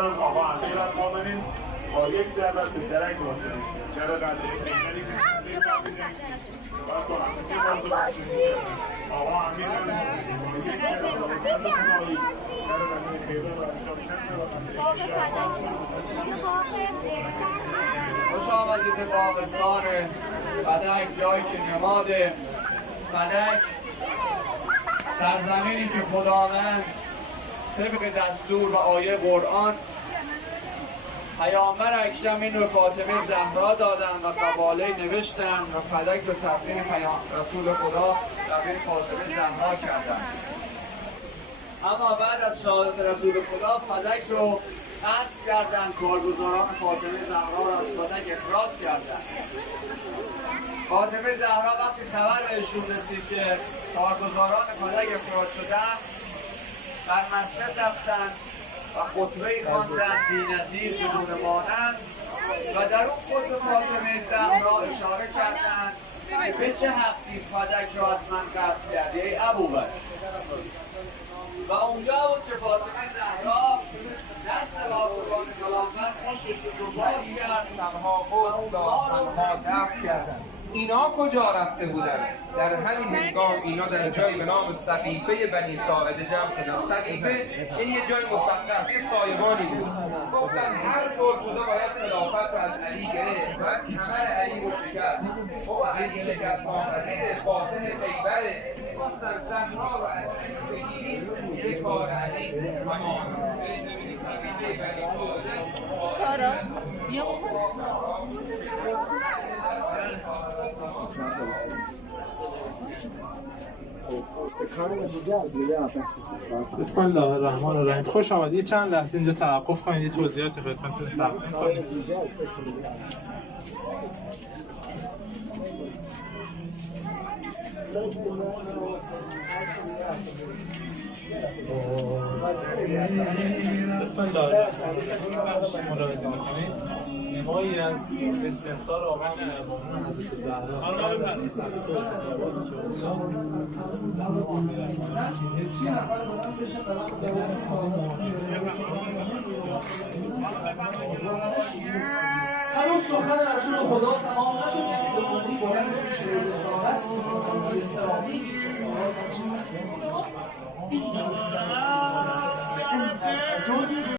آقا امیرم مؤمنین با یک ضربت به درک واسه نیست چرا قدری آقا امیرم خوش آمدید به باغستان فدک، جایی که نماد فدک، سرزمینی که خداوند طبق دستور و آیه قرآن پیامبر اکرم این رو فاطمه زهرا دادن و قباله نوشتن و فدک رو تقدیم رسول خدا تقدیم فاطمه زهرا کردن. اما بعد از شهادت رسول خدا فدک رو قصد کردن، کارگزاران فاطمه زهرا را از فدک اخراج کردن. فاطمه زهرا وقتی خبر بهشون رسید که کارگزاران فدک اخراج شدن، در مسجد رفتن و خطبه‌ای خواندن بی‌نظیر بدون مانند و در اون خطبه فاطمه زهرا اشاره کردند که به چه حقی فدک را از من قصد کردی ای ابوبکر. و اونجا بود که فاطمه زهرا دست بازرگان خلافت خوشش رو باز کرد، شبها بود و دفع کردند. اینا کجا رفته بودن؟ در همین هنگام اینا در جایی به نام سقیفه بنی ساعده جمع شدن. سقیفه این یه جای مسقف، یه سایبانی بود. گفتن هر طور شده باید خلافت رو از علی گرفت و کمر علی رو شکست. بابا علی شکست آمده باطن خیبره. گفتن زهرا رو از علی بگیرید یه کار علی تمام. ببینید سقیفه بنی ساعده سارا بیا بسم الله الرحمن الرحیم. خوش آمدید. یه چند لحظه اینجا توقف کنید، یه توضیحاتی خدمتتون تقدیم کنیم. بسم الله الرحمن الرحیم. نمایی از استحصال آقا مامون حضرت زهرا هنوز سخن رسول خدا تمام نشد، یعنی دومی باید بشه رسالت